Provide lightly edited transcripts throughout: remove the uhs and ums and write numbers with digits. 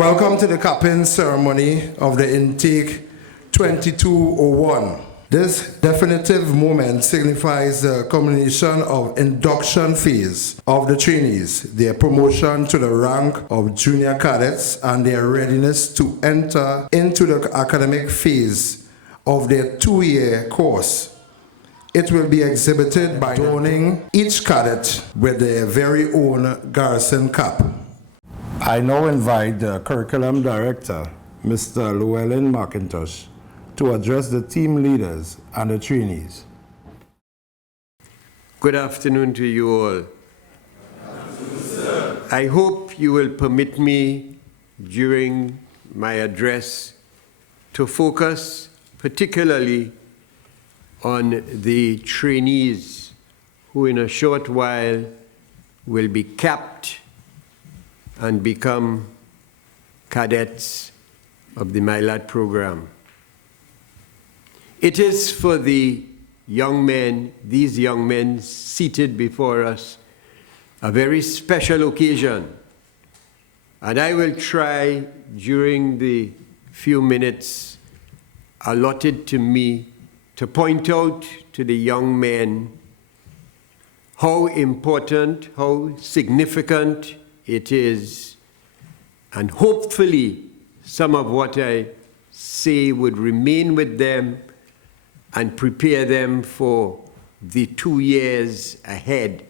Welcome to the capping ceremony of the intake 2201. This definitive moment signifies the culmination of induction phase of the trainees, their promotion to the rank of junior cadets, and their readiness to enter into the academic phase of their 2-year course. It will be exhibited by adorning each cadet with their very own garrison cap. I now invite the Curriculum Director, Mr. Luellen McIntosh, to address the team leaders and the trainees. Good afternoon to you all. Good afternoon, sir. I hope you will permit me during my address to focus particularly on the trainees who in a short while will be capped and become cadets of the MILAT program. It is for the young men, these young men seated before us, a very special occasion. And I will try during the few minutes allotted to me to point out to the young men how important, how significant it is, and hopefully some of what I say would remain with them and prepare them for the 2 years ahead.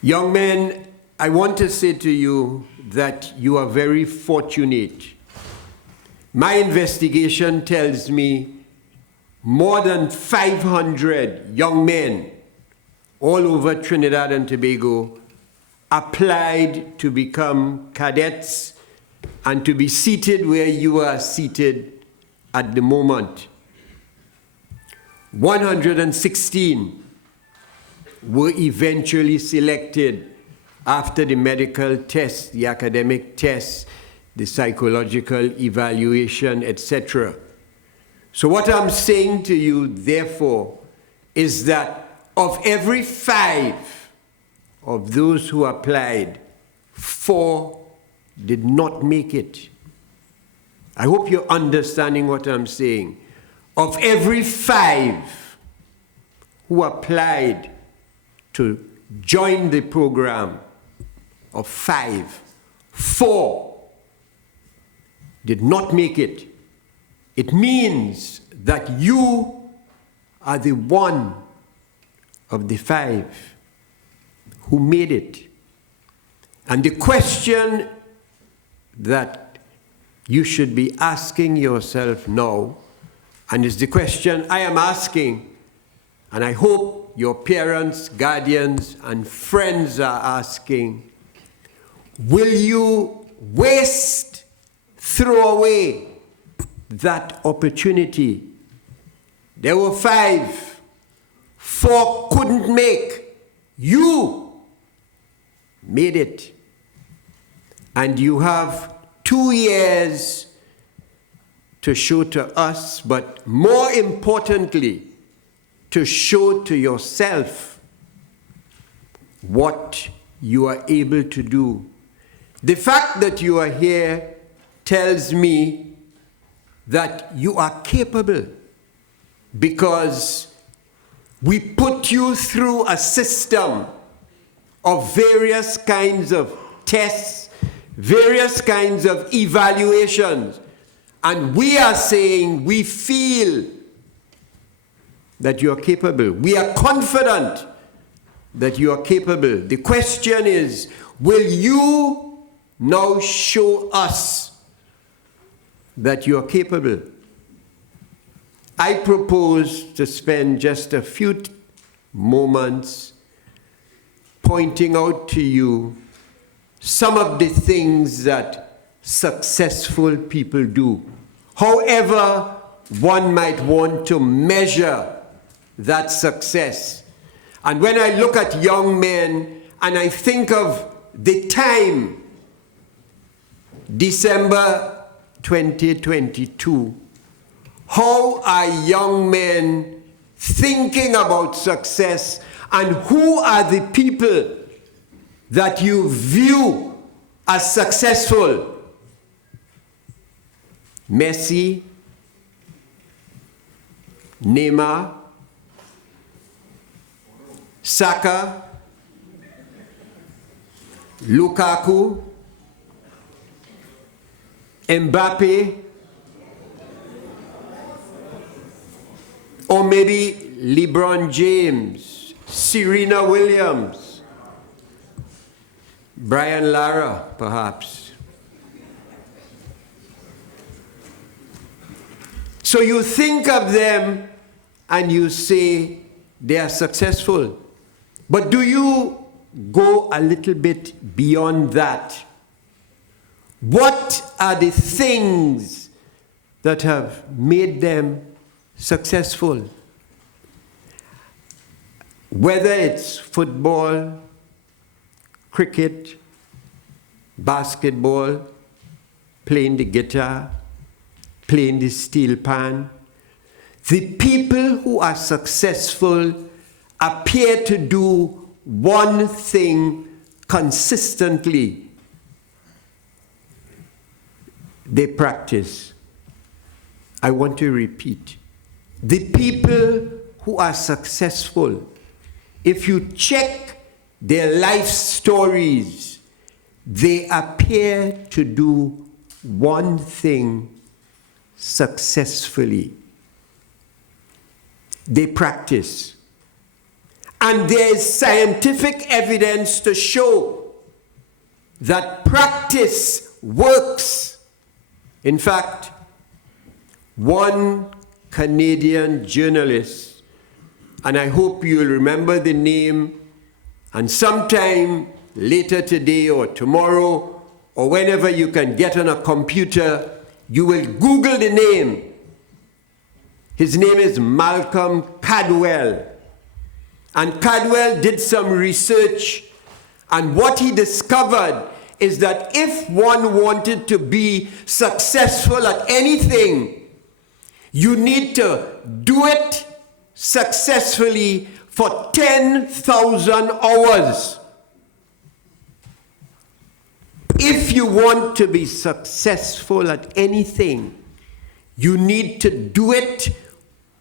Young men, I want to say to you that you are very fortunate. My investigation tells me more than 500 young men all over Trinidad and Tobago applied to become cadets and to be seated where you are seated at the moment. 116 were eventually selected after the medical test, the academic test, the psychological evaluation, etc. So what I'm saying to you, therefore, is that of every 5 of those who applied, 4 did not make it. I hope you're understanding what I'm saying. Of every 5 who applied to join the program, of 5, 4 did not make it. It means that you are the one of the 5 who made it. And the question that you should be asking yourself now, and is the question I am asking, and I hope your parents, guardians, and friends are asking, will you waste, throw away that opportunity? There were 5, 4 couldn't make. You made it. And you have 2 years to show to us, but more importantly, to show to yourself what you are able to do. The fact that you are here tells me that you are capable, because we put you through a system of various kinds of tests, various kinds of evaluations, and we are saying we feel that you are capable. We are confident that you are capable. The question is, will you now show us that you are capable? I propose to spend just a few moments pointing out to you some of the things that successful people do. However one might want to measure that success. And when I look at young men and I think of the time, December 2022, how are young men thinking about success, and who are the people that you view as successful. Messi, Neymar, Saka, Lukaku, Mbappe, or maybe LeBron James, Serena Williams, Brian Lara, perhaps. So you think of them and you say they are successful. But do you go a little bit beyond that? What are the things that have made them successful? Whether it's football, cricket, basketball, playing the guitar, playing the steel pan, the people who are successful appear to do one thing consistently. They practice. I want to repeat. The people who are successful, if you check their life stories, they appear to do one thing successfully. They practice. And there is scientific evidence to show that practice works. In fact, one Canadian journalist, and I hope you'll remember the name, and sometime later today or tomorrow, or whenever you can get on a computer, you will Google the name. His name is Malcolm Cadwell. And Cadwell did some research, and what he discovered is that if one wanted to be successful at anything, you need to do it successfully for 10,000 hours. If you want to be successful at anything, you need to do it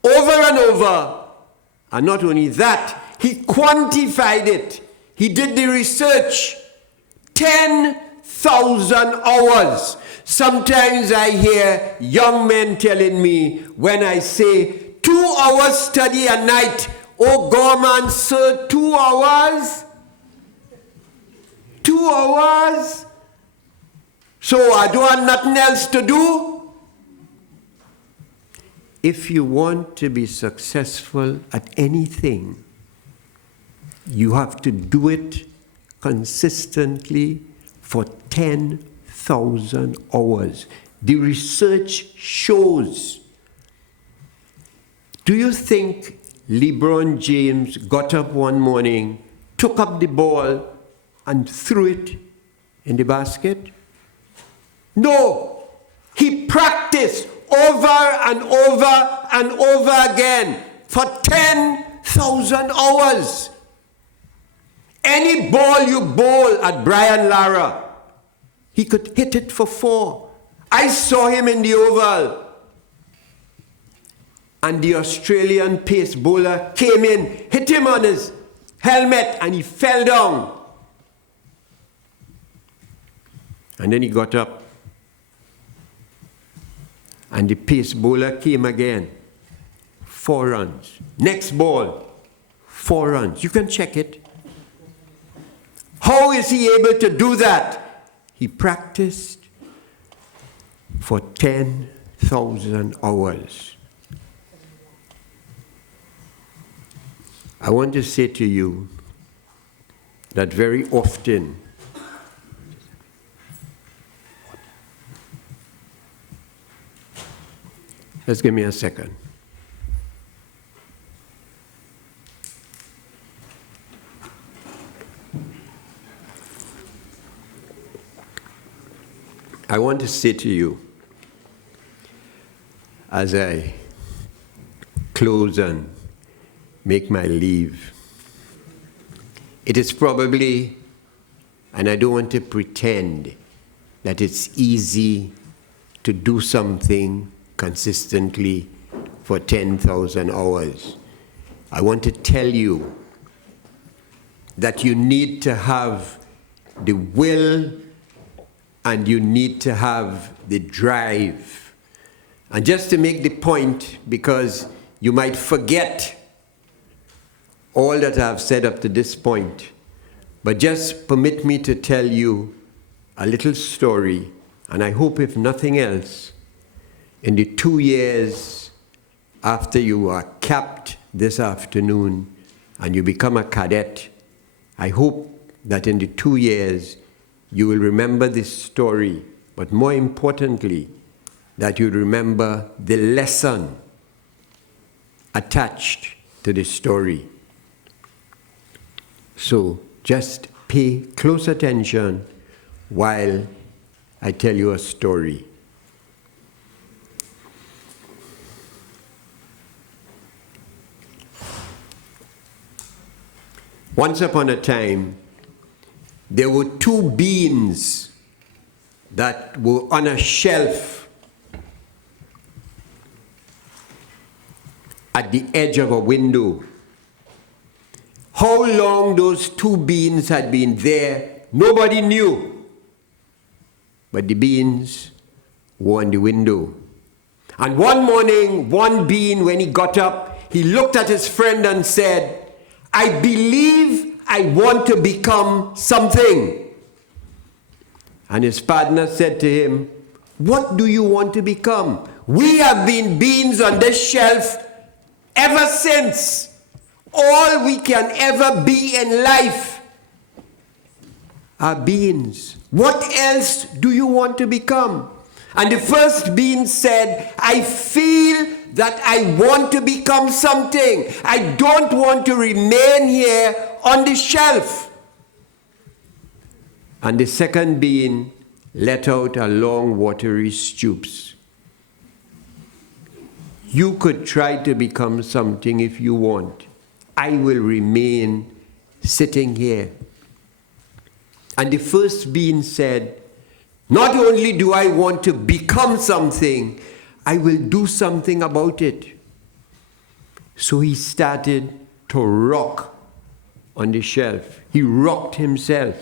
over and over. And not only that, he quantified it. He did the research. 10,000 hours. Sometimes I hear young men telling me when I say 2 hours study a night, oh God, man, sir, 2 hours? 2 hours? So I don't have nothing else to do? If you want to be successful at anything, you have to do it consistently for 10,000 hours. The research shows. Do you think LeBron James got up one morning, took up the ball, and threw it in the basket? No. He practiced over and over and over again for 10,000 hours. Any ball you bowl at Brian Lara, he could hit it for 4. I saw him in the Oval. And the Australian pace bowler came in, hit him on his helmet, and he fell down. And then he got up. And the pace bowler came again. 4 runs. Next ball, 4 runs. You can check it. How is he able to do that? He practiced for 10,000 hours. I want to say to you that very often just give me a second. I want to say to you, as I close and make my leave, it is probably And I don't want to pretend that it's easy to do something consistently for 10,000 hours. I want to tell you that you need to have the will and you need to have the drive. And just to make the point, because you might forget all that I've said up to this point, but just permit me to tell you a little story, and I hope if nothing else, in the 2 years after you are capped this afternoon and you become a cadet, I hope that in the 2 years you will remember this story, but more importantly, that you remember the lesson attached to the story. So just pay close attention while I tell you a story. Once upon a time, there were 2 beans that were on a shelf at the edge of a window. How long those 2 beans had been there, nobody knew. But the beans were on the window. And one morning, one bean, when he got up, he looked at his friend and said, "I believe I want to become something." And his partner said to him, "What do you want to become? We have been beans on this shelf ever since. All we can ever be in life are beans. What else do you want to become?" And the first bean said, "I feel that I want to become something. I don't want to remain here on the shelf." And the second bean let out a long watery stoops. "You could try to become something if you want. I will remain sitting here." And the first bean said, "Not only do I want to become something, I will do something about it." So he started to rock on the shelf. He rocked himself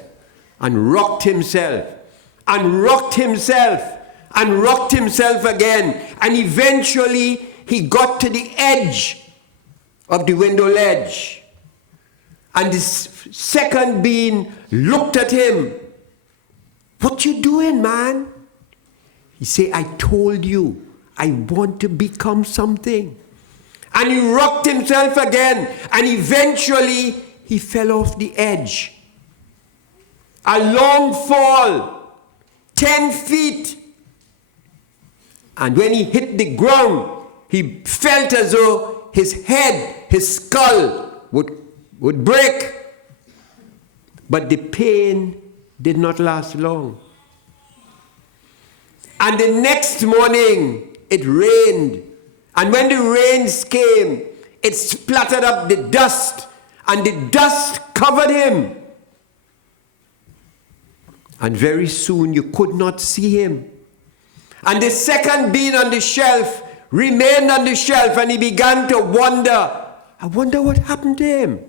and rocked himself and rocked himself and rocked himself again. And eventually he got to the edge of the window ledge. And the second bean looked at him. "What you doing, man?" He said, "I told you, I want to become something." And he rocked himself again, and eventually he fell off the edge. A long fall, 10 feet. And when he hit the ground, he felt as though his head, his skull would break. But the pain did not last long. And the next morning, it rained. And when the rains came, it splattered up the dust, and the dust covered him. And very soon you could not see him. And the second bean on the shelf remained on the shelf, and he began to wonder, "I wonder what happened to him."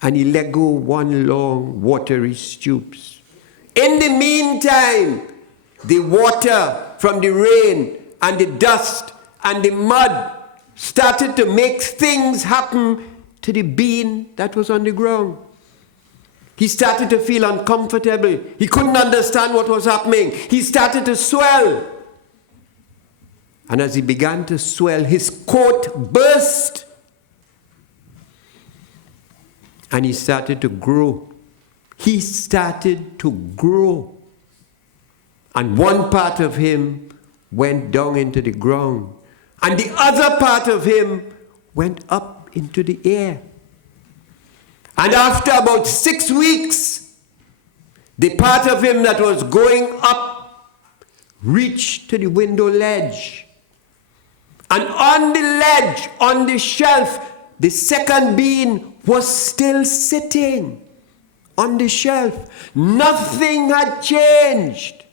And he let go one long watery stoops. In the meantime, the water from the rain and the dust and the mud started to make things happen to the bean that was on the ground. He started to feel uncomfortable. He couldn't understand what was happening. He started to swell. And as he began to swell, his coat burst. And he started to grow. He started to grow. And one part of him went down into the ground. And the other part of him went up into the air. And after about 6 weeks, the part of him that was going up reached to the window ledge. And on the ledge, on the shelf, the second bean was still sitting on the shelf. Nothing had changed.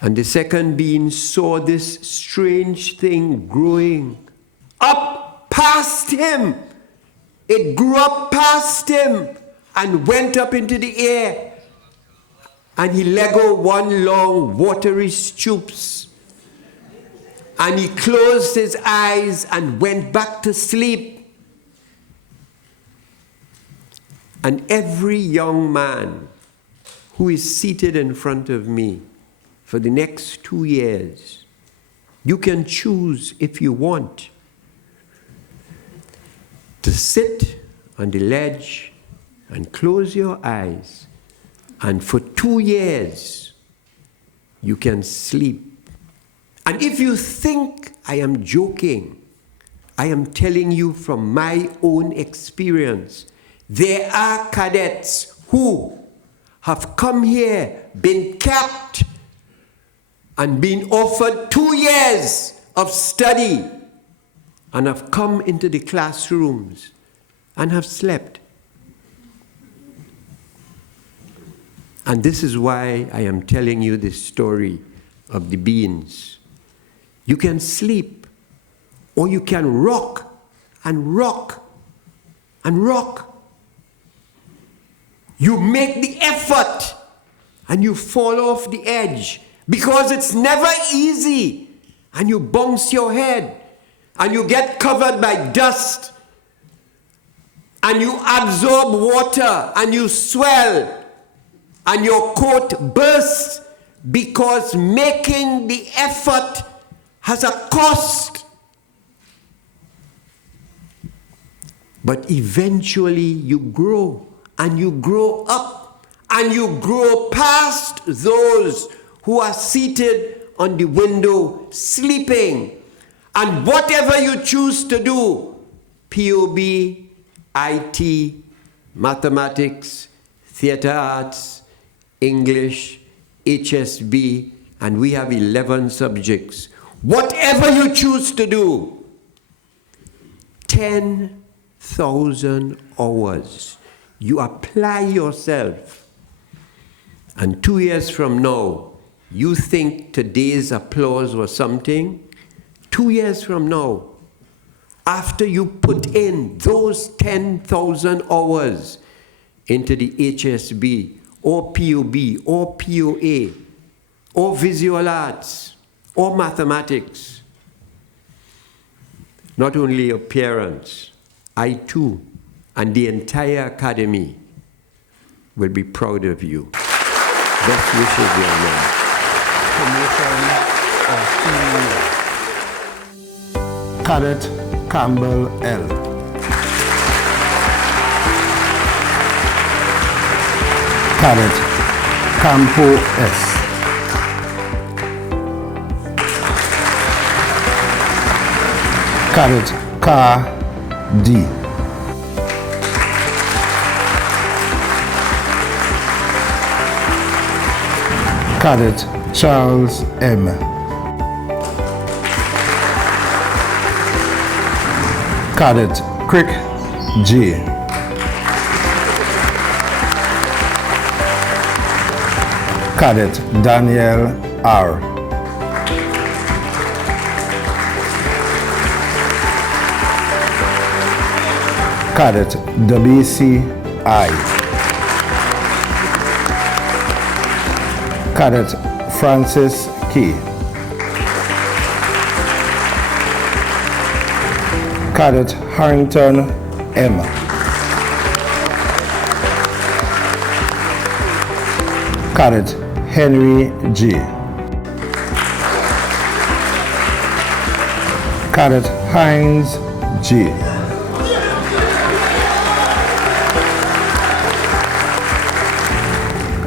And the second being saw this strange thing growing up past him. It grew up past him and went up into the air. And he let go one long watery stoops. And he closed his eyes and went back to sleep. And every young man who is seated in front of me for the next 2 years, you can choose if you want to sit on the ledge and close your eyes, and for 2 years you can sleep. And if you think I am joking, I am telling you from my own experience. There are cadets who have come here, been kept, and been offered 2 years of study, and have come into the classrooms and have slept. And this is why I am telling you this story of the beans. You can sleep, or you can rock and rock and rock. You make the effort and you fall off the edge because it's never easy, and you bounce your head and you get covered by dust and you absorb water and you swell and your coat bursts because making the effort has a cost. But eventually you grow, and you grow up, and you grow past those who are seated on the window sleeping. And whatever you choose to do, POB, IT, mathematics, theater arts, English, HSB, and we have 11 subjects. Whatever you choose to do, 10,000 hours. You apply yourself. And 2 years from now, you think today's applause was something. 2 years from now, after you put in those 10,000 hours into the HSB, or POB, or POA, or visual arts, or mathematics, not only your parents, I too, and the entire academy will be proud of you. Best wishes, young man. Cadet Campbell L. Cadet Campo S. Cadet Car D. Cadet Charles M. Cadet Crick G. Cadet Daniel R. Cadet WC I. Cadet Francis Key. Cadet Harrington M. Cadet Henry G. Cadet Hines G.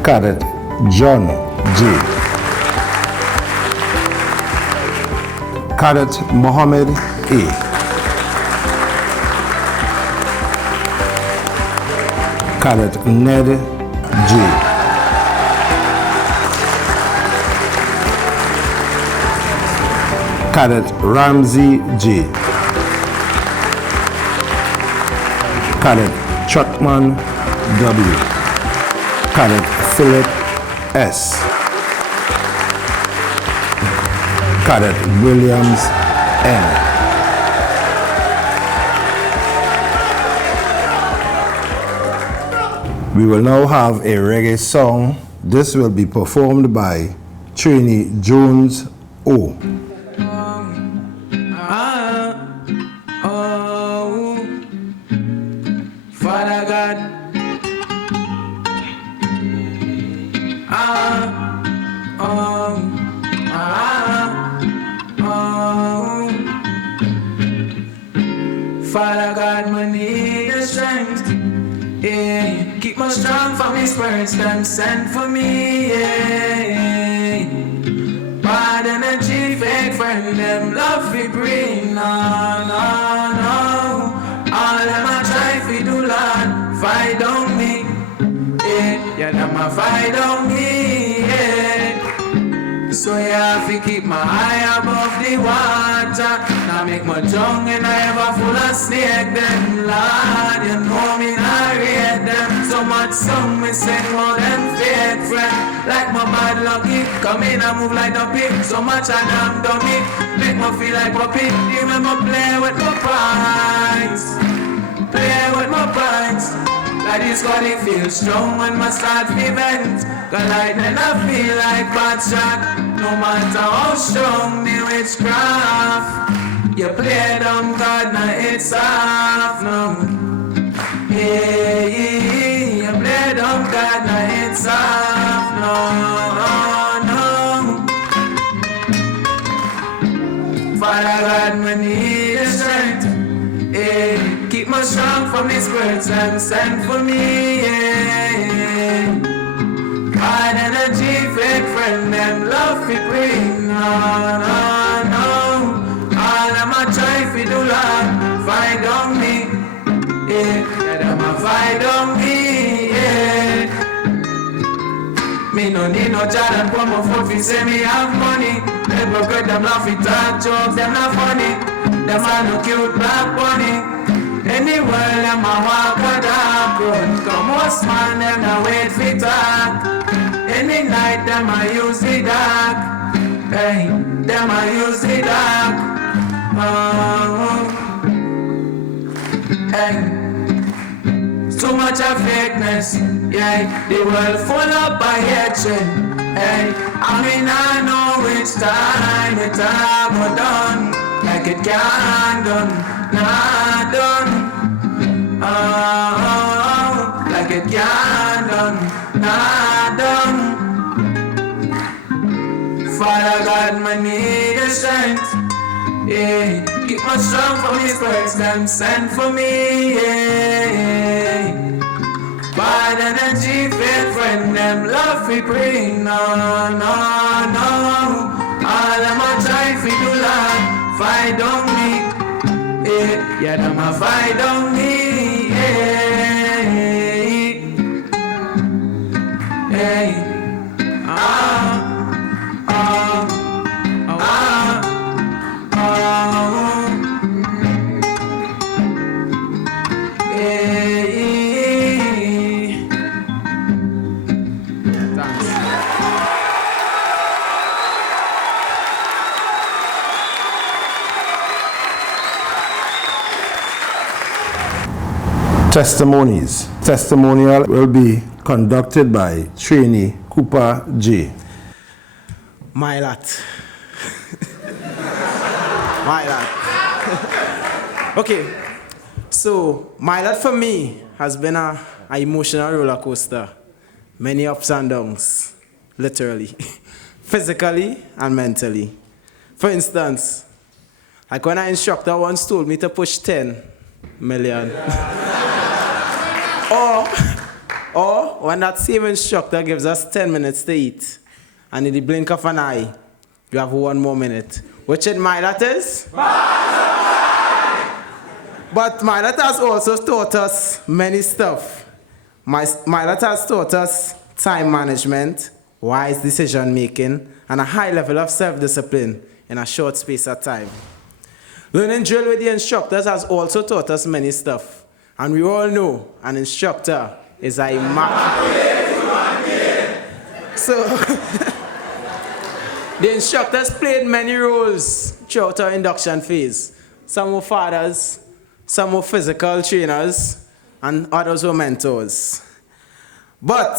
Cadet John G. Cadet Mohammed E. Cadet Ned G. Cadet Ramsey G. Cadet Chuckman W. Cadet Philip S. Cadet Williams N. We will now have a reggae song. This will be performed by Trainee Jones O. Father God, Father God, me need the strength. Yeah, keep me strong for me spirits, them send for me. Yeah, bad energy, fake friend, them love me bring. No, no, no. All them a try fi do Lord, fight on me. Yeah, them a fight on me. Yeah. So yeah, I fi keep my eye above the water. Now make my tongue and I ever full of snake them. Lord, you know me not read them. So much song me sing more than fake friend. Like my bad lucky, come in and move like a pig. So much I damn dummy, make me feel like a pig. Remember play with my pints, play with my pints. Like this God it feels strong when my start fi vent. Cause like then I feel like bad shot. No matter how strong the witchcraft, you play dumb God, now it's off now. Yeah, you play dumb God, now it's off no. Father God, me need the strength. Yeah, keep me strong from these words and send for me. Yeah. Bad energy, fake friend, them love fi bring. No, no, no. All them a try fi do Lord, fight on me. Yeah, them a fight on me. Yeah. Me no need no child and put my foot fi say me have money. Hypocrite, them love fi talk jokes, them not funny. Them a no cute black bunny. Anywhere them a walk a dark road. Come most man, them a wait fi talk. Any night them I use the dark. Hey, them I use the dark. Hey, too much of fakeness. Yeah, the world full up by hatred. Hey, I mean I know which time it all go done. Like it can't done, not done. Like it can't done, not done. Father God, me need the strength. Yeah, keep me strong for these words, them send for me. Yeah, bad energy, fake friend, them love fi bring. No, no, no. All them a try fi do Lord, fight on me. Yeah, them a fight on me. Hey, Testimonies. Testimonial will be conducted by Trainee Cooper J. My lot. My lot. Okay, so my lot for me has been an emotional roller coaster. Many ups and downs, literally, physically and mentally. For instance, like when an instructor once told me to push 10 million. Or when that same instructor gives us 10 minutes to eat, and in the blink of an eye, you have 1 more minute. Which in my lot is? But my lot has also taught us many stuff. My lot has taught us time management, wise decision making, and a high level of self-discipline in a short space of time. Learning drill with the instructors has also taught us many stuff. And we all know an instructor is a So, the instructors played many roles throughout our induction phase. Some were fathers, some were physical trainers, and others were mentors. But,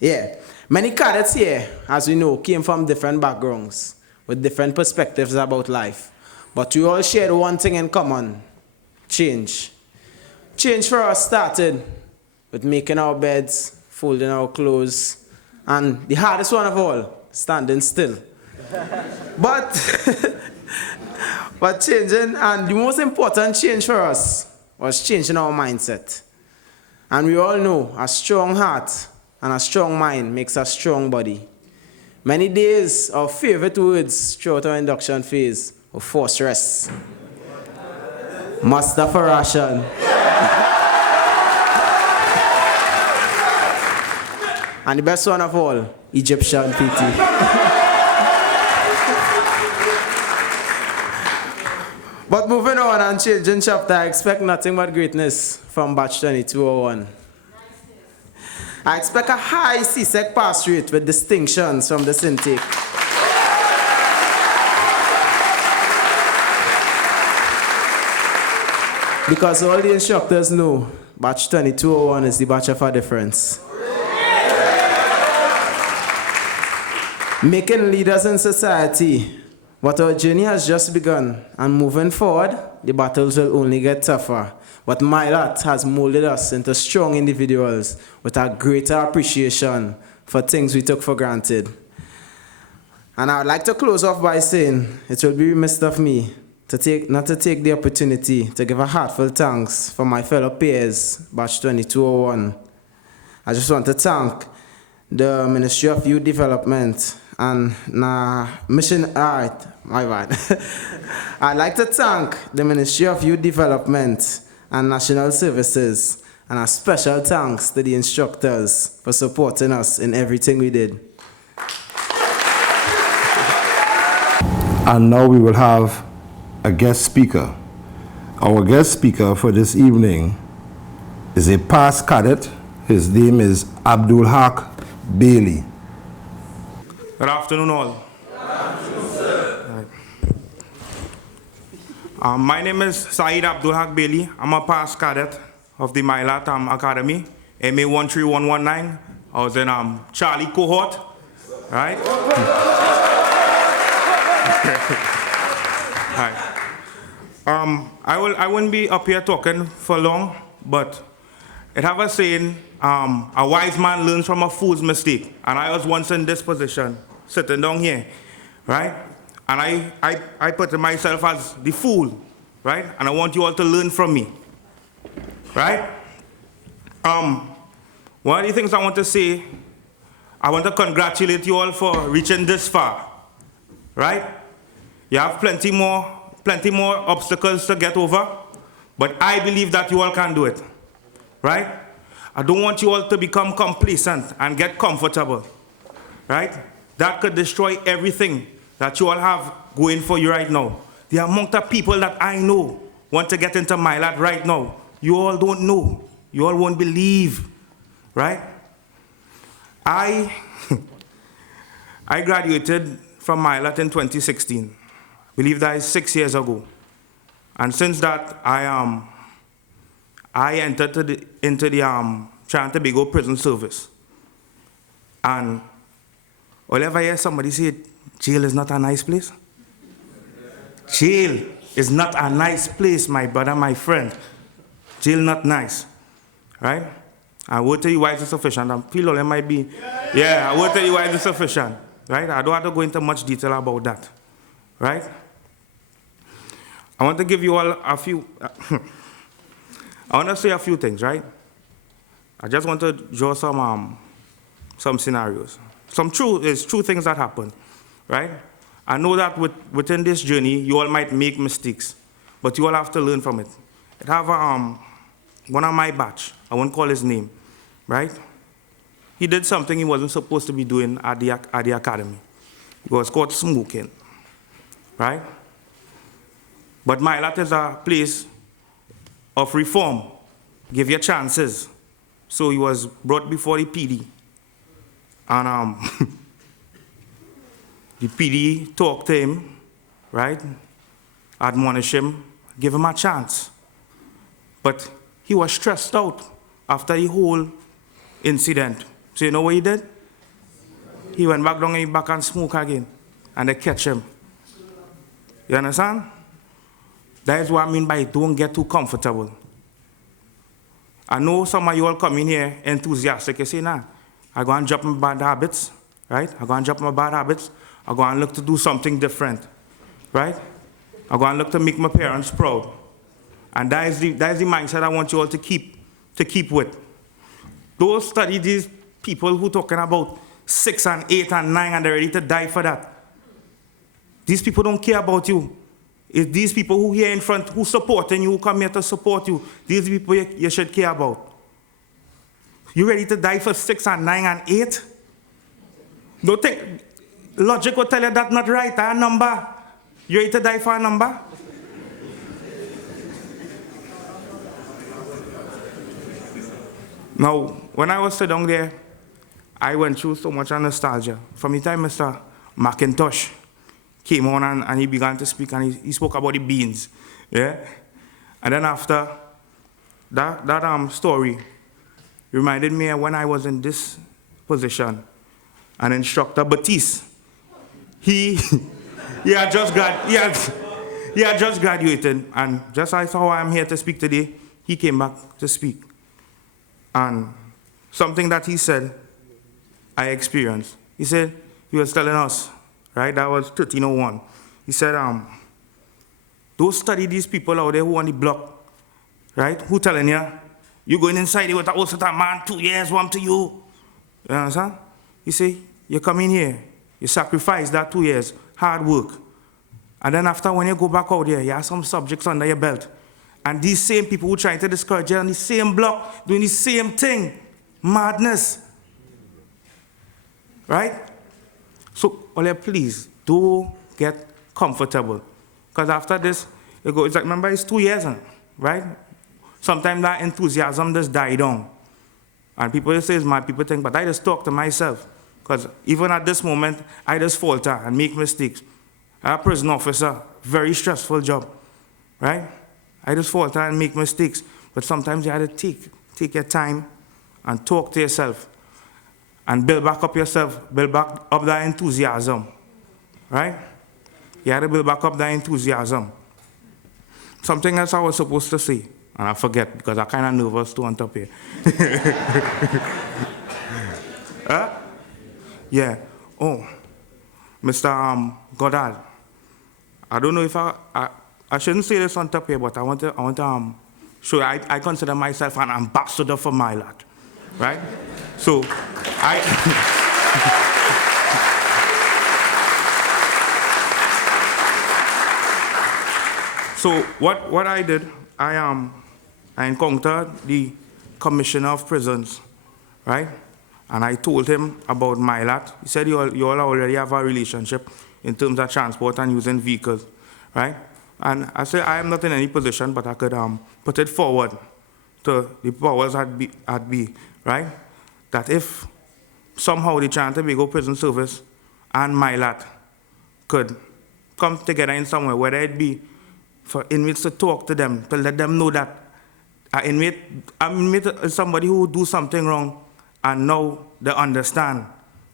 yeah, many cadets here, as we know, came from different backgrounds with different perspectives about life. But we all shared one thing in common: change. Change for us started with making our beds, folding our clothes, and the hardest one of all, standing still. But changing, and the most important change for us was changing our mindset. And we all know a strong heart and a strong mind makes a strong body. Many days of favorite words throughout our induction phase were forced rest, Mustafa ration, and the best one of all, Egyptian PT. But moving on and changing chapter, I expect nothing but greatness from batch 2201. I expect a high CSEC pass rate with distinctions from this intake. Because all the instructors know, batch 2201 is the batch of our difference. Making leaders in society. But our journey has just begun, and moving forward, the battles will only get tougher. But MyLat has molded us into strong individuals with a greater appreciation for things we took for granted. And I would like to close off by saying it will be remiss of me not to take the opportunity to give a heartfelt thanks for my fellow peers, batch 2201. I just want to thank the Ministry of Youth Development and Mission Art, my bad. I'd like to thank the Ministry of Youth Development and National Services, and a special thanks to the instructors for supporting us in everything we did. And now we will have a guest speaker. Our guest speaker for this evening is a past cadet. His name is Abdul Haq Bailey. Good afternoon, all. Good afternoon, sir. My name is Saeed Abdul Haq Bailey. I'm a past cadet of the MyLat Academy, MA 13119. I was in Charlie cohort, right? Right. I wouldn't be up here talking for long, but it have a saying, a wise man learns from a fool's mistake. And I was once in this position, sitting down here, right? And I put myself as the fool, right? And I want you all to learn from me, right? One of the things I want to say, I want to congratulate you all for reaching this far, right? You have plenty more obstacles to get over, but I believe that you all can do it, right? I don't want you all to become complacent and get comfortable, right? That could destroy everything that you all have going for you right now. The amount of people that I know want to get into MyLat right now, you all don't know. You all won't believe, right? I graduated from MyLat in 2016. I believe that is 6 years ago. And since that, I entered into the Trinidad and Tobago prison service. And whenever I hear somebody say, jail is not a nice place. Jail is not a nice place, my brother, my friend. Jail not nice, right? I will tell you why it's sufficient. I feel all it might be. Yeah, I will tell you why it's sufficient, right? I don't have to go into much detail about that, right? I want to give you all a few, I want to say a few things, right? I just want to draw some scenarios. Some true things that happen, right? I know that within this journey, you all might make mistakes, but you all have to learn from it. I have one of my batch, I won't call his name, right? He did something he wasn't supposed to be doing at the academy. It was called smoking, right? But MyLat is a place of reform, give you chances. So he was brought before the PD. And the PD talked to him, right? Admonish him, give him a chance. But he was stressed out after the whole incident. So you know what he did? He went back down in the back and smoked again. And they catch him. You understand? That is what I mean by don't get too comfortable. I know some of you all come in here enthusiastic. You say, nah, I'm going to drop my bad habits, right? I'm going to drop my bad habits. I'm going to look to do something different, right? I'm going to look to make my parents proud. And that is the mindset I want you all to keep with. Don't study these people who talking about 6 and 8 and 9 and they're ready to die for that. These people don't care about you. It's these people who here in front, who supporting you, who come here to support you, these people you should care about. You ready to die for 6 and 9 and 8? Don't think, logic will tell you that's not right, a number. You ready to die for a number? Now, when I was sitting down there, I went through so much nostalgia. From the time Mr. McIntosh came on and he began to speak, and he spoke about the beans, yeah? And then after, that story reminded me of when I was in this position, an instructor, Batiste, he had just graduated, and just as how I'm here to speak today, he came back to speak. And something that he said, I experienced. He said, he was telling us, right, that was 1301. He said, don't study these people out there who on the block, right, who telling you, you going inside here with a old man, 2 years, one to you. You understand? He said, you come in here, you sacrifice that 2 years, hard work. And then after, when you go back out there, you have some subjects under your belt. And these same people who trying to discourage you on the same block, doing the same thing, madness. Right? So, Ole, please, do get comfortable. Because after this, it's like, remember, it's 2 years, right? Sometimes that enthusiasm just died down. And people say it's mad, people think, but I just talk to myself. Because even at this moment, I just falter and make mistakes. I'm a prison officer, very stressful job, right? I just falter and make mistakes. But sometimes you have to take your time and talk to yourself and build back up yourself, build back up that enthusiasm, right? You have to build back up that enthusiasm. Something else I was supposed to say, and I forget because I'm kind of nervous to on top here. Yeah. Oh, Mr. Goddard. I don't know if I shouldn't say this on top here, but I want to show you, I consider myself an ambassador for my lad, right? So, so what I did, I encountered the Commissioner of Prisons, right? And I told him about my lad. He said you all already have a relationship in terms of transport and using vehicles, right? And I said, I am not in any position, but I could put it forward to the powers that be, right? That if somehow the Tobago Prison Service and my lad could come together in somewhere, whether it be for inmates to talk to them, to let them know that an inmate is somebody who do something wrong, and now they understand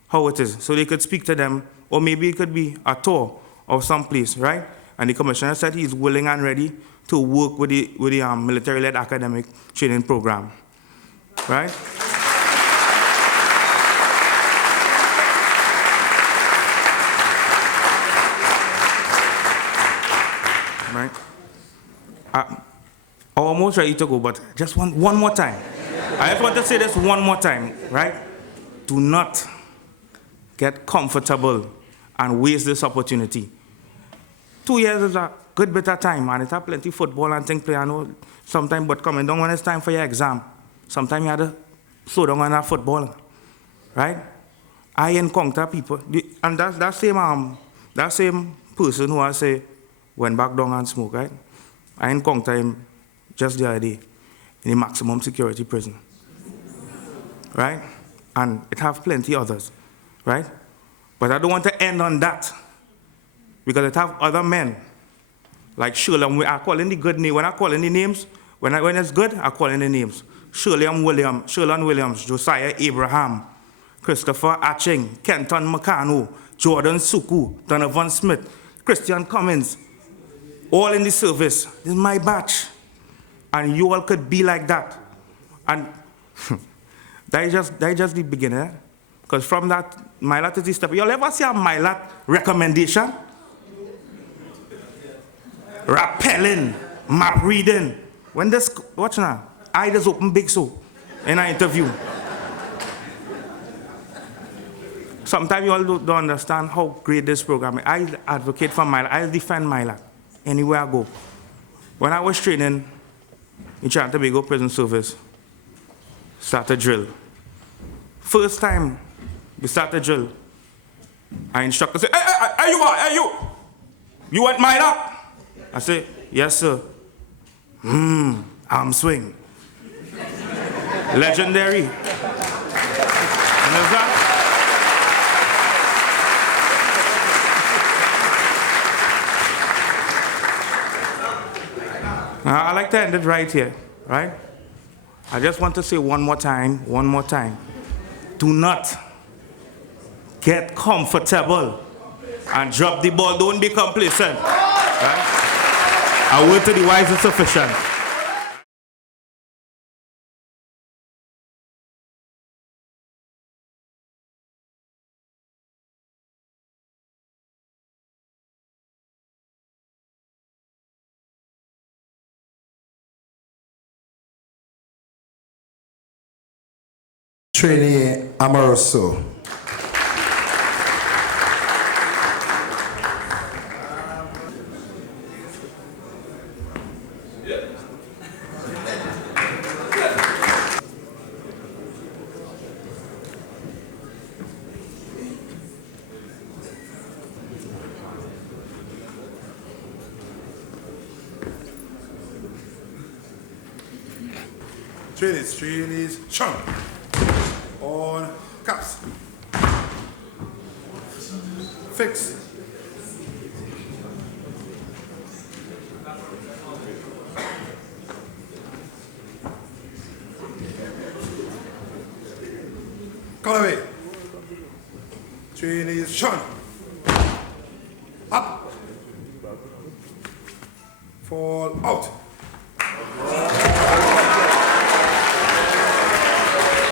how it is. So they could speak to them, or maybe it could be a tour of some place, right? And the commissioner said he's willing and ready to work with the military-led academic training program, right? Right? I'm almost ready to go, but just one more time. I just want to say this one more time, right? Do not get comfortable and waste this opportunity. 2 years is a good bit of time, and it's a plenty of football and things play, I know sometimes, but coming down when it's time for your exam, sometimes you have to slow down on that football, right? I encounter people, and that same person who I say went back down and smoke, right? I encounter him just the other day in a maximum security prison, right? And it have plenty others, right? But I don't want to end on that, because it have other men, like Shirley. I call in the good name. When I call in the names, when it's good, I call in the names. Shirley Williams, Josiah Abraham, Christopher Aching, Kenton McCano, Jordan Suku, Donovan Smith, Christian Cummins, all in the service. This is my batch. And you all could be like that. And that is just the beginning. Because from that, MyLat is the step. You all ever see a MyLat recommendation? Rappelling, map reading. When this, watch now, I just open big so in an interview. Sometimes you all don't understand how great this program is. I advocate for MyLat. I defend MyLat anywhere I go. When I was training in Trinidad and Tobago Prison Service, started drill. First time we started drill, our instructor said, hey, you want MyLat? I said, yes, sir. Arm swing. Legendary. Understand? I like to end it right here, right? I just want to say one more time. Do not get comfortable and drop the ball. Don't be complacent. Right? A word to the wise is sufficient. Trainee Amoroso. Trainees, chunk. On caps. Fix. Cut away. Trainees, chunk. Up. Fall out.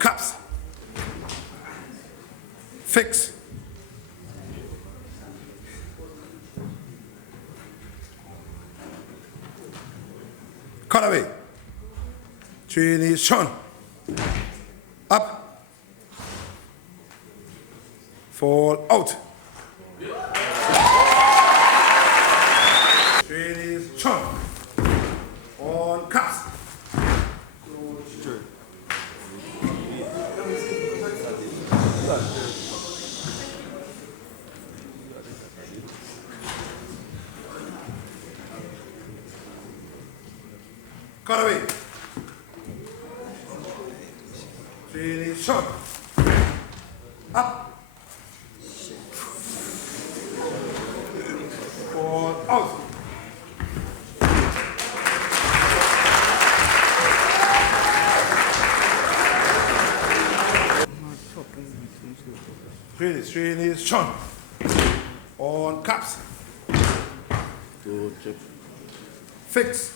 Caps. Fix. Cut away. Trainees, shun. Up. Fall out. Trainees, shun. On caps. Cut away. Trainees, shun. Up. Fall out. Trainees, shun. On caps. Fix.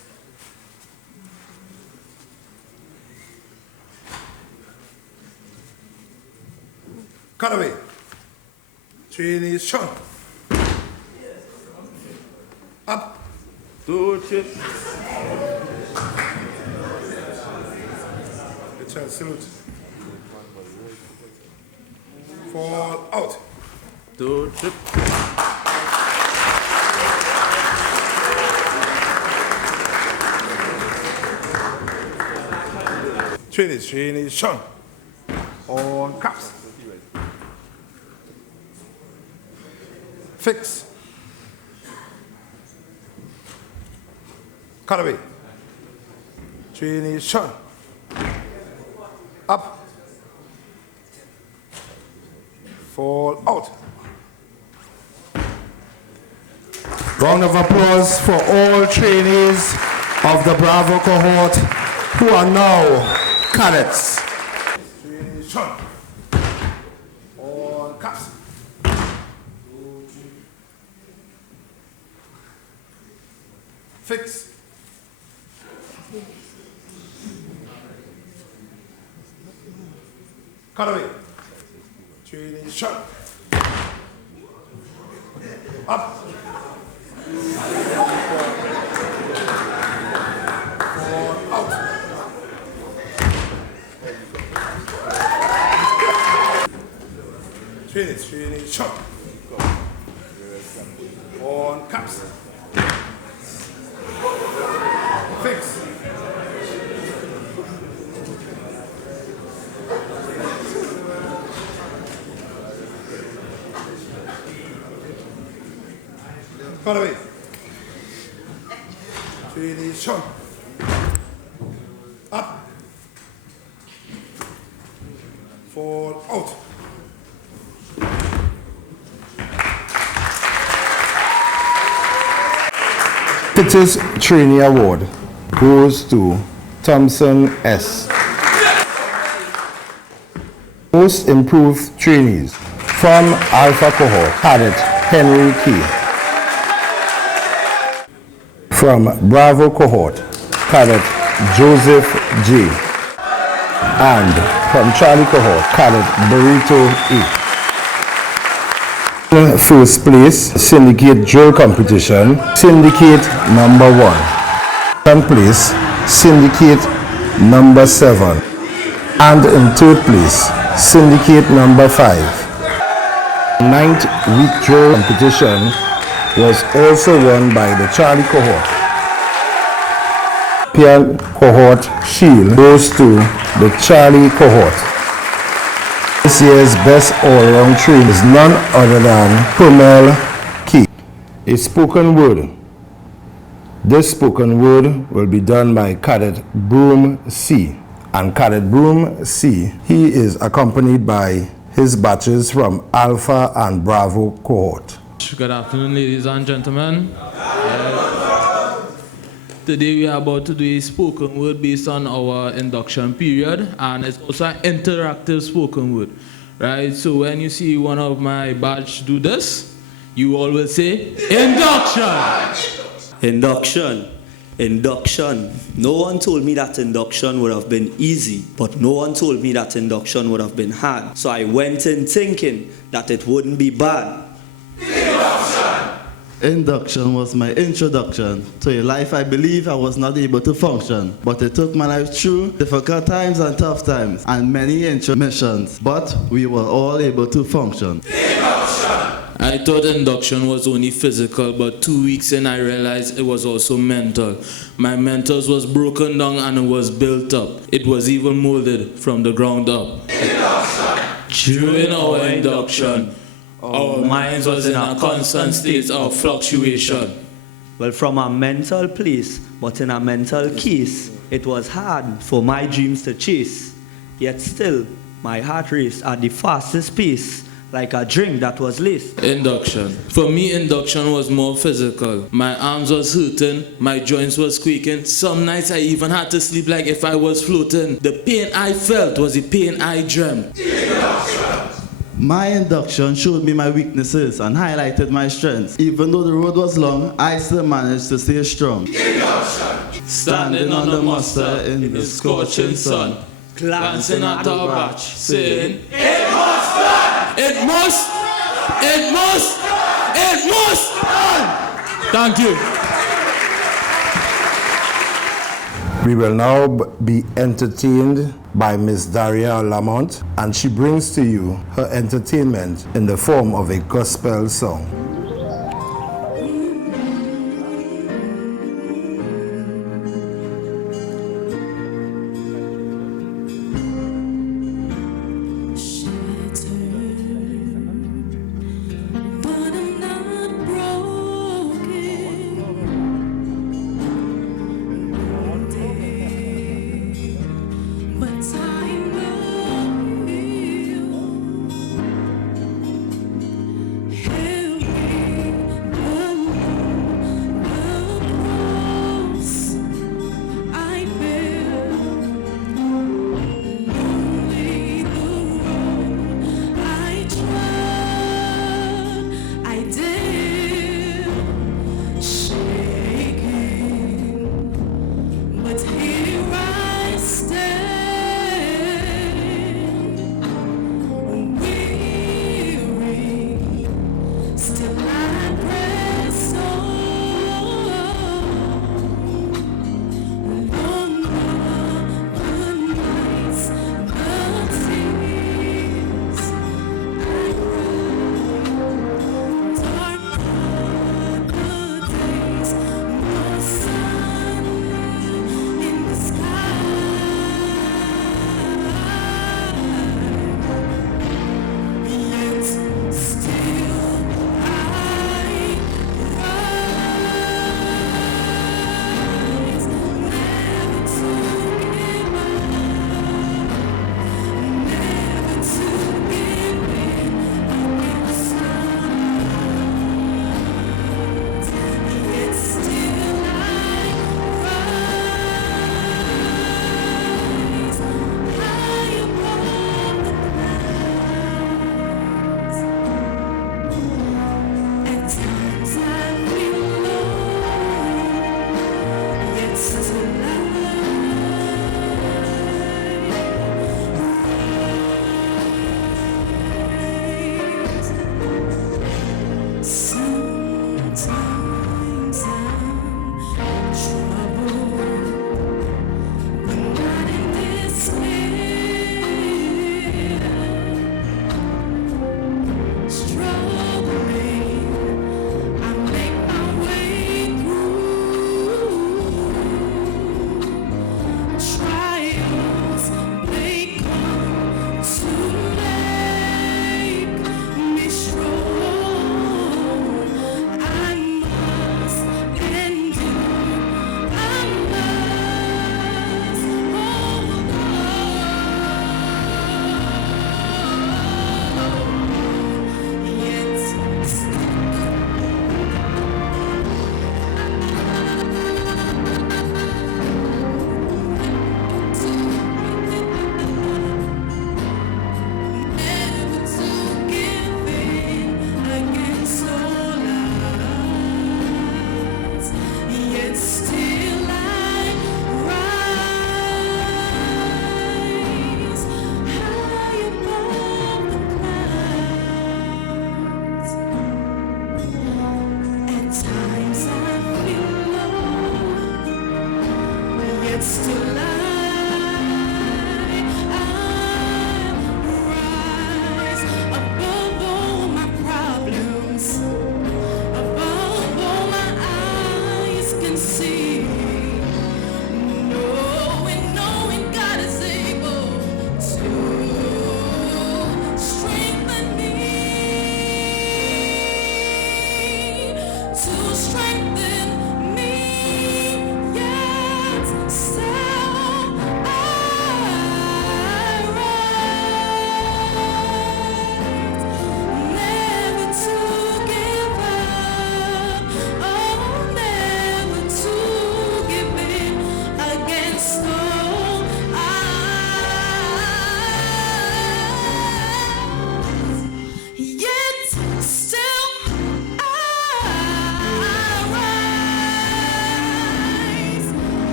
Cut away. Trainees, shun. Up. Good child, salute. Fall out. Trainees, shun. On caps. Fix. Cut away. Trainee Sean. Up. Fall out. Round of applause for all trainees of the Bravo cohort who are now cadets. Trainee Sean. All caps. Fix. Cut away. Trainee Sean. Up. Fall out. Trainee Sean. On caps. Fix. Cut away. Trainee Sean. Up. Fall out. Fittest Trainee Award goes to Thompson S. Most Improved Trainees from Alpha Cohort, Cadet Henry K. From Bravo Cohort, Cadet Joseph J. And from Charlie Cohort, Cadet Burrito A. First place, Syndicate Drill Competition, Syndicate number 1. Second place, Syndicate number 7. And in third place, Syndicate number 5. Ninth week drill competition was also won by the Charlie Cohort. Champion Cohort Shield goes to the Charlie Cohort. This year's best all-round trainer is none other than Kumel Key. A spoken word. This spoken word will be done by Cadet Broom C. And Cadet Broom C, he is accompanied by his batches from Alpha and Bravo cohort. Good afternoon, ladies and gentlemen. Today we are about to do a spoken word based on our induction period, and it's also an interactive spoken word, right? So when you see one of my batch do this, you all will say, induction! Induction. Induction. No one told me that induction would have been easy, but no one told me that induction would have been hard. So I went in thinking that it wouldn't be bad. Induction was my introduction to a life I believe I was not able to function, but it took my life through difficult times and tough times and many intermissions, but we were all able to function. I thought induction was only physical, but 2 weeks in I realized it was also mental. My mentals was broken down and it was built up. It was even molded from the ground up. During our induction, our minds was in a constant state of fluctuation. Well, from a mental place, but in a mental case, it was hard for my dreams to chase. Yet still, my heart raced at the fastest pace, like a drink that was laced. Induction. For me, induction was more physical. My arms was hurting, my joints was squeaking. Some nights I even had to sleep like if I was floating. The pain I felt was the pain I dreamt. My induction showed me my weaknesses and highlighted my strengths. Even though the road was long, I still managed to stay strong. Standing on the muster in the scorching sun, glancing at our batch, saying, it must done! It must! It must! It must done! Thank you. We will now be entertained by Miss Daria Lamont, and she brings to you her entertainment in the form of a gospel song.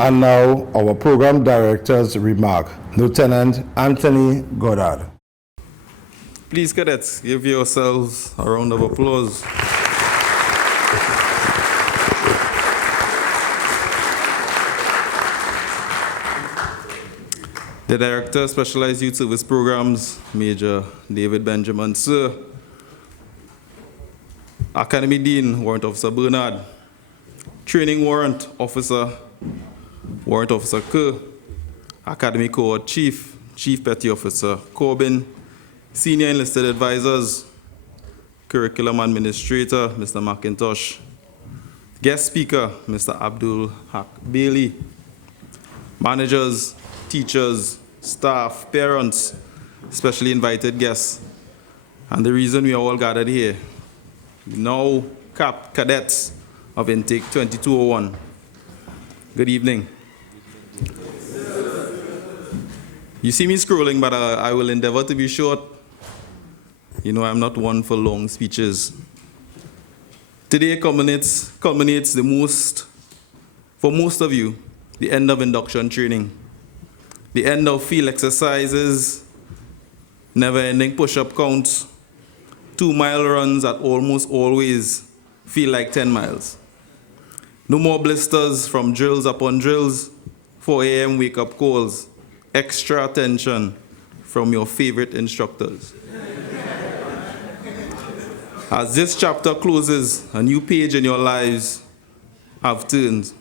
And now, our program director's remark, Lieutenant Anthony Goddard. Please, cadets, give yourselves a round of applause. The Director, Specialized Youth Service Programs, Major David Benjamin, Sir. Academy Dean, Warrant Officer Bernard. Training Warrant Officer Kerr. Academy Cohort Chief Petty Officer Corbin. Senior Enlisted Advisors, Curriculum Administrator, Mr. McIntosh. Guest Speaker, Mr. Abdul Haq Bailey. Managers, teachers, staff, parents, specially invited guests. And the reason we are all gathered here, now cadets of intake 2201. Good evening. You see me scrolling, but I will endeavor to be short. You know, I'm not one for long speeches. Today culminates the most, for most of you, the end of induction training. The end of field exercises, never-ending push-up counts, 2-mile runs that almost always feel like 10 miles. No more blisters from drills upon drills, 4 a.m. wake-up calls, extra attention from your favorite instructors. As this chapter closes, a new page in your lives have turned.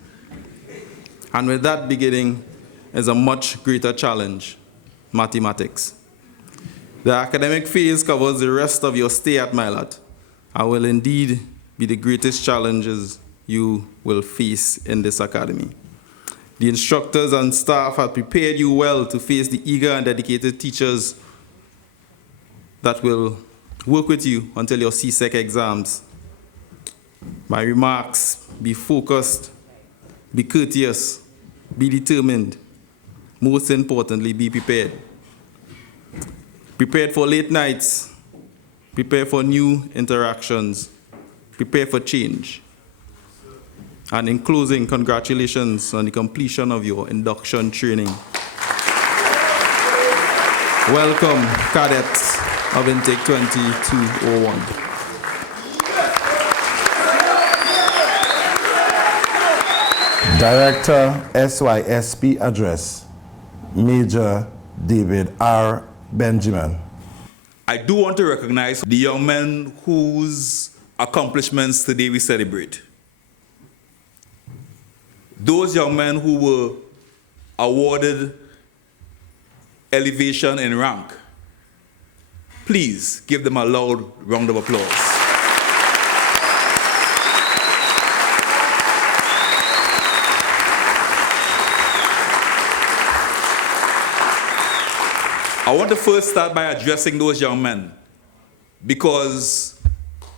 And with that beginning is a much greater challenge, mathematics. The academic phase covers the rest of your stay at Milat and will indeed be the greatest challenges you will face in this academy. The instructors and staff have prepared you well to face the eager and dedicated teachers that will work with you until your CSEC exams. My remarks: be focused, be courteous, be determined. Most importantly, be prepared. Prepared for late nights, prepare for new interactions, prepare for change. And in closing, congratulations on the completion of your induction training. Welcome, cadets of intake 2201. Director, SYSP Address, Major David R. Benjamin. I do want to recognize the young men whose accomplishments today we celebrate. Those young men who were awarded elevation in rank. Please give them a loud round of applause. I want to first start by addressing those young men, because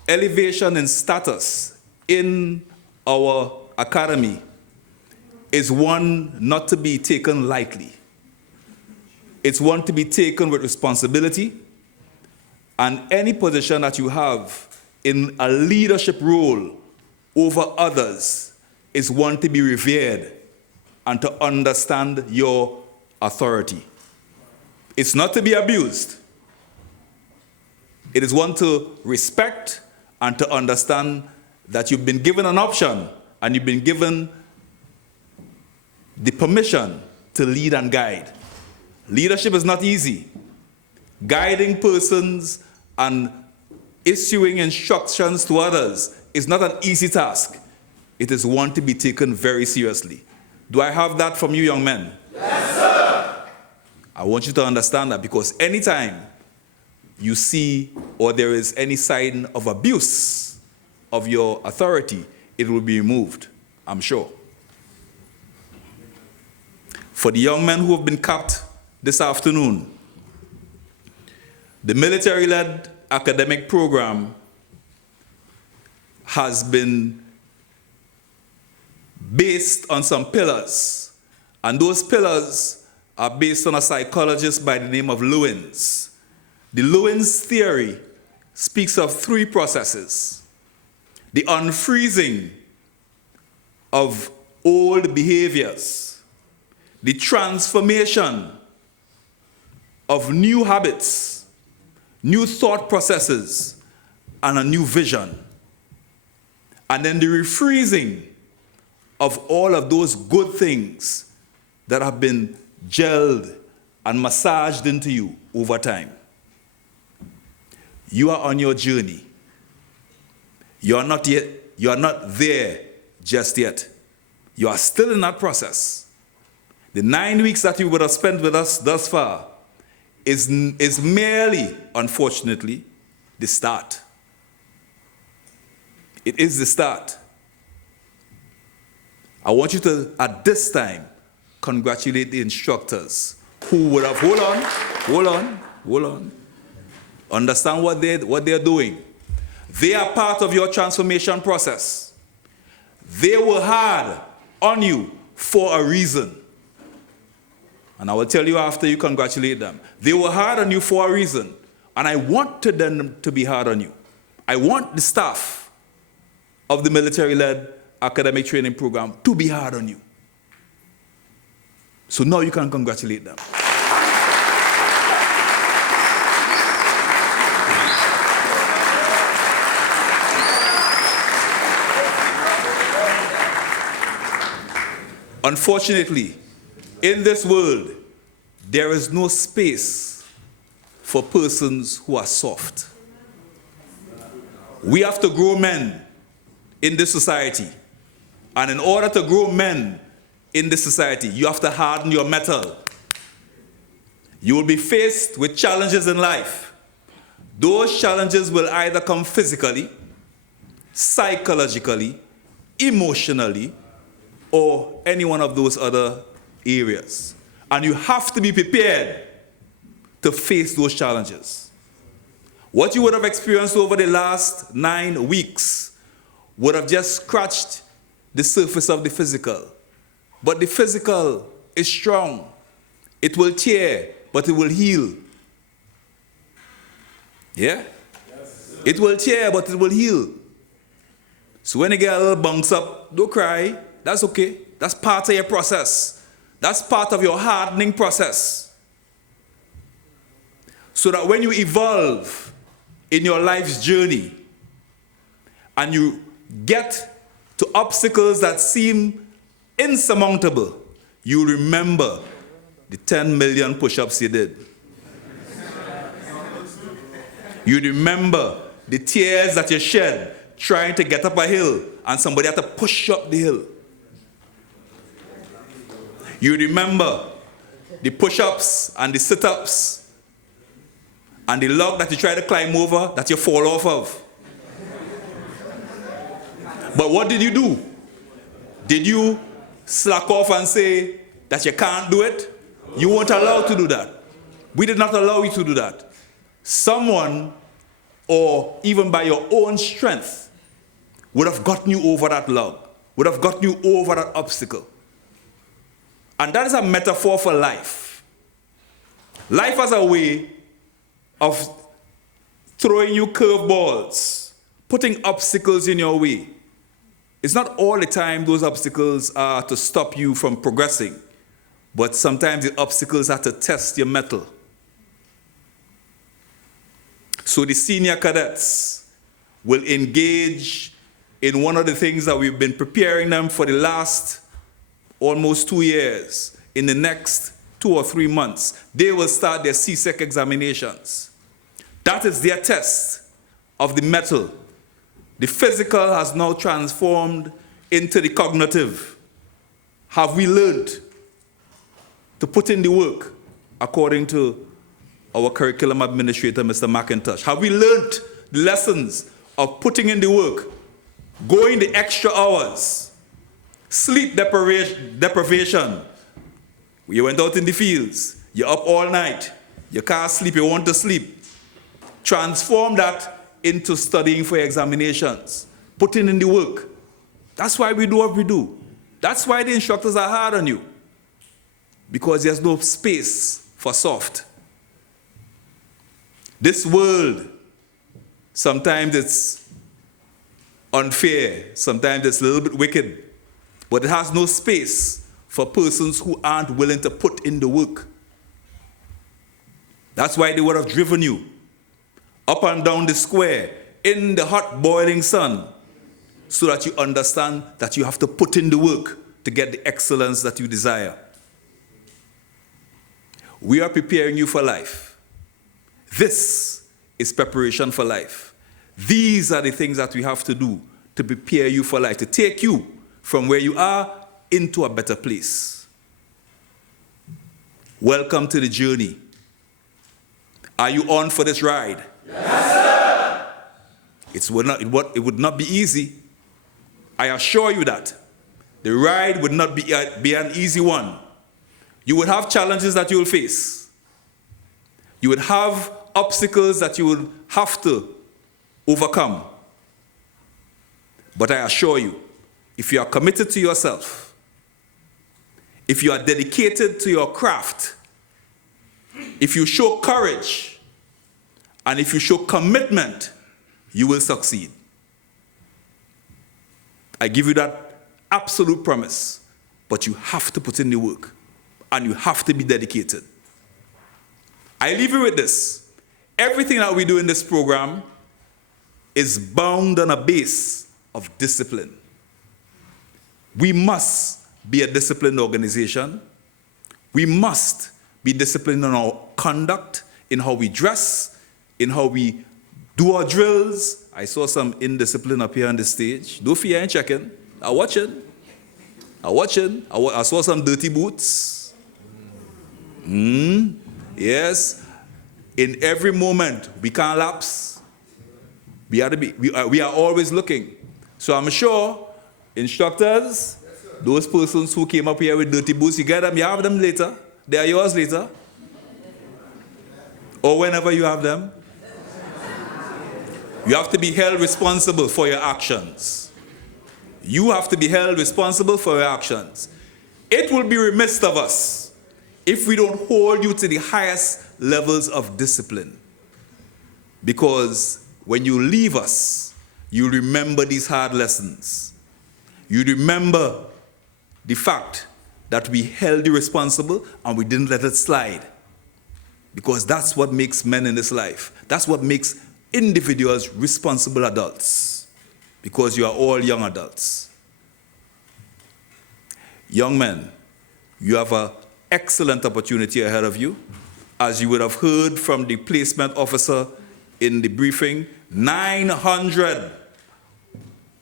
elevation in status in our academy is one not to be taken lightly. It's one to be taken with responsibility, and any position that you have in a leadership role over others is one to be revered and to understand your authority. It's not to be abused. It is one to respect and to understand that you've been given an option and you've been given the permission to lead and guide. Leadership is not easy. Guiding persons and issuing instructions to others is not an easy task. It is one to be taken very seriously. Do I have that from you, young men? Yes, sir. I want you to understand that, because anytime you see or there is any sign of abuse of your authority, it will be removed, I'm sure. For the young men who have been capped this afternoon, the military-led academic program has been based on some pillars, and those pillars are based on a psychologist by the name of Luellen. The Luellen's theory speaks of three processes: the unfreezing of old behaviors, the transformation of new habits, new thought processes, and a new vision, and then the refreezing of all of those good things that have been gelled and massaged into you over time. You are on your journey. You are not there just yet. You are still in that process. The 9 weeks that you would have spent with us thus far is merely, unfortunately, the start. It is the start. I want you to, at this time, congratulate the instructors who would have, hold on. Understand what they're doing. They are part of your transformation process. They were hard on you for a reason. And I will tell you after you congratulate them. They were hard on you for a reason. And I wanted them to be hard on you. I want the staff of the military-led academic training program to be hard on you. So now you can congratulate them. Unfortunately, in this world, there is no space for persons who are soft. We have to grow men in this society. And in order to grow men in this society, you have to harden your metal. You will be faced with challenges in life. Those challenges will either come physically, psychologically, emotionally, or any one of those other areas. And you have to be prepared to face those challenges. What you would have experienced over the last 9 weeks would have just scratched the surface of the physical. But the physical is strong. It will tear, but it will heal. Yeah? Yes, it will tear, but it will heal. So when you get a little bumps up, don't cry. That's okay. That's part of your process. That's part of your hardening process. So that when you evolve in your life's journey and you get to obstacles that seem insurmountable, you remember the 10 million push-ups you did. You remember the tears that you shed trying to get up a hill and somebody had to push up the hill. You remember the push-ups and the sit-ups and the log that you try to climb over, that you fall off of. But what did you do? Did you slack off and say that you can't do it? You weren't allowed to do that. We did not allow you to do that. Someone, or even by your own strength, would have gotten you over that log, would have gotten you over that obstacle. And that is a metaphor for life. Life has a way of throwing you curveballs, putting obstacles in your way. It's not all the time those obstacles are to stop you from progressing, but sometimes the obstacles are to test your mettle. So the senior cadets will engage in one of the things that we've been preparing them for the last almost 2 years. In the next 2 or 3 months, they will start their CSEC examinations. That is their test of the mettle. The physical has now transformed into the cognitive. Have we learned to put in the work according to our curriculum administrator, Mr. McIntosh? Have we learned the lessons of putting in the work, going the extra hours, sleep deprivation? You went out in the fields, you're up all night, you can't sleep, you want to sleep. Transform that into studying for examinations, putting in the work. That's why we do what we do. That's why the instructors are hard on you, because there's no space for soft. This world, sometimes it's unfair, sometimes it's a little bit wicked, but it has no space for persons who aren't willing to put in the work. That's why they would have driven you up and down the square in the hot boiling sun, so that you understand that you have to put in the work to get the excellence that you desire. We are preparing you for life. This is preparation for life. These are the things that we have to do to prepare you for life, to take you from where you are into a better place. Welcome to the journey. Are you on for this ride? Yes, sir. It would not be easy. I assure you that. The ride would not be an easy one. You would have challenges that you will face. You would have obstacles that you would have to overcome. But I assure you, if you are committed to yourself, if you are dedicated to your craft, if you show courage, and if you show commitment, you will succeed. I give you that absolute promise, but you have to put in the work, and you have to be dedicated. I leave you with this. Everything that we do in this program is bound on a base of discipline. We must be a disciplined organization. We must be disciplined in our conduct, in how we dress, in how we do our drills. I saw some indiscipline up here on the stage. Don't fear, I ain't checking. I'm watching. I saw some dirty boots. Yes. In every moment, we can't lapse. We are always looking. So I'm sure instructors, those persons who came up here with dirty boots, you get them, you have them later. They are yours later. Or whenever you have them. You have to be held responsible for your actions. You have to be held responsible for your actions. It will be remiss of us if we don't hold you to the highest levels of discipline. Because when you leave us, you remember these hard lessons. You remember the fact that we held you responsible and we didn't let it slide. Because that's what makes men in this life. That's what makes individuals responsible adults. Because you are all young adults. Young men, you have an excellent opportunity ahead of you. As you would have heard from the placement officer in the briefing, 900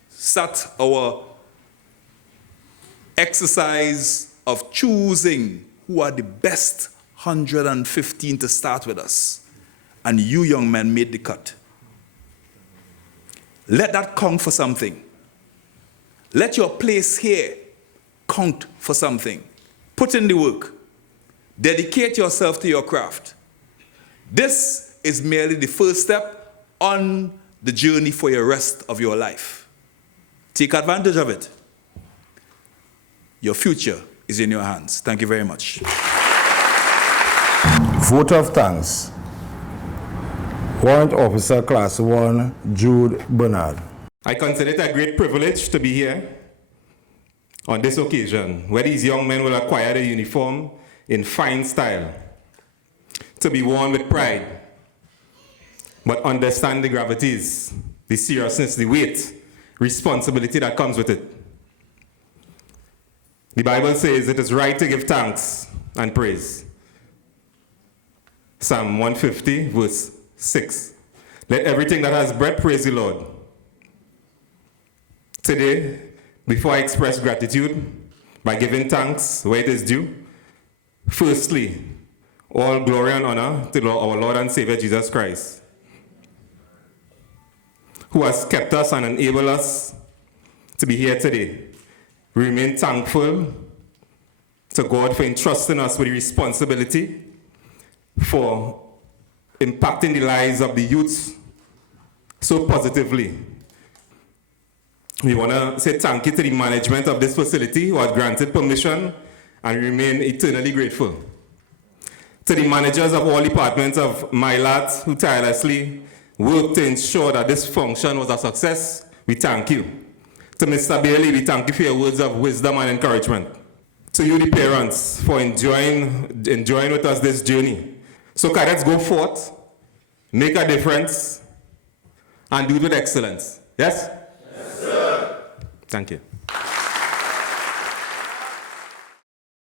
sat our exercise of choosing who are the best 115 to start with us. and you young men made the cut. Let that count for something. Let your place here count for something. Put in the work. Dedicate yourself to your craft. This is merely the first step on the journey for the rest of your life. Take advantage of it. Your future is in your hands. Thank you very much. Vote of thanks. Warrant Officer Class 1, Jude Bernard. I consider it a great privilege to be here on this occasion, where these young men will acquire the uniform in fine style, to be worn with pride, but understand the gravities, the seriousness, the weight, responsibility that comes with it. The Bible says it is right to give thanks and praise. Psalm 150, verse 6. Let everything that has breath praise the Lord. Today, before I express gratitude by giving thanks where it is due, firstly, all glory and honor to our Lord and Savior Jesus Christ, who has kept us and enabled us to be here today. We remain thankful to God for entrusting us with the responsibility for impacting the lives of the youth so positively. We want to say thank you to the management of this facility who has granted permission, and remain eternally grateful. To the managers of all departments of MyLAT who tirelessly worked to ensure that this function was a success, we thank you. To Mr. Bailey, we thank you for your words of wisdom and encouragement. To you, the parents, for enjoying with us this journey. So cadets, go forth, make a difference, and do it with excellence. Yes? Yes, sir. Thank you.